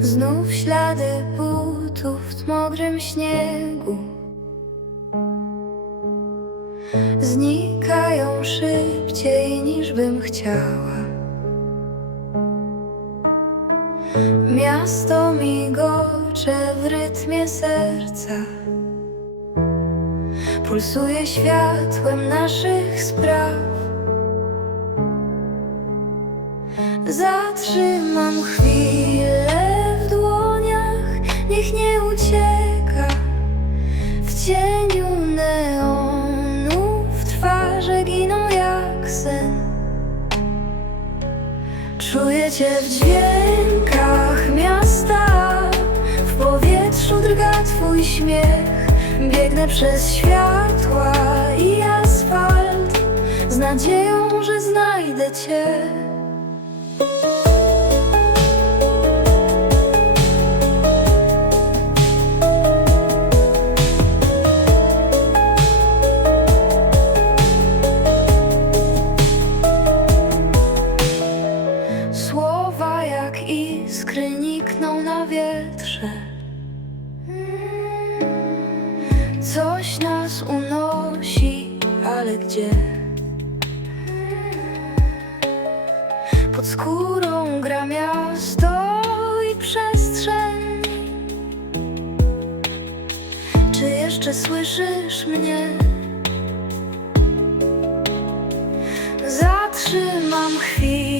Znów ślady butów w mokrym śniegu. Znikają szybciej niż bym chciała. Miasto migocze w rytmie serca. Pulsuje światłem naszych spraw. Zatrzymam chwilę cieniu neonów twarze giną jak sen. Czuję cię w dźwiękach miasta W powietrzu drga twój śmiech. Biegnę przez światła i asfalt Z nadzieją, że znajdę cię wietrze Coś nas unosi, ale gdzie? Pod skórą gra miasto i przestrzeń Czy jeszcze słyszysz mnie? Zatrzymam chwilę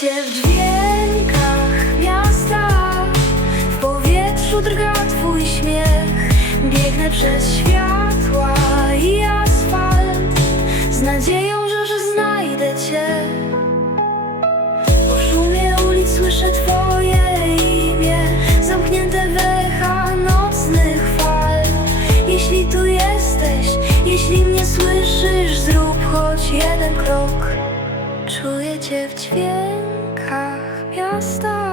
W dźwiękach miasta. W powietrzu drga twój śmiech. Biegnę przez światła i asfalt Z nadzieją, że, że znajdę cię. Po szumie ulic słyszę twoje imię. Zamknięte w echa nocnych fal. Jeśli tu jesteś, jeśli mnie słyszysz Zrób choć jeden krok Czuję cię w dźwiękach miasta.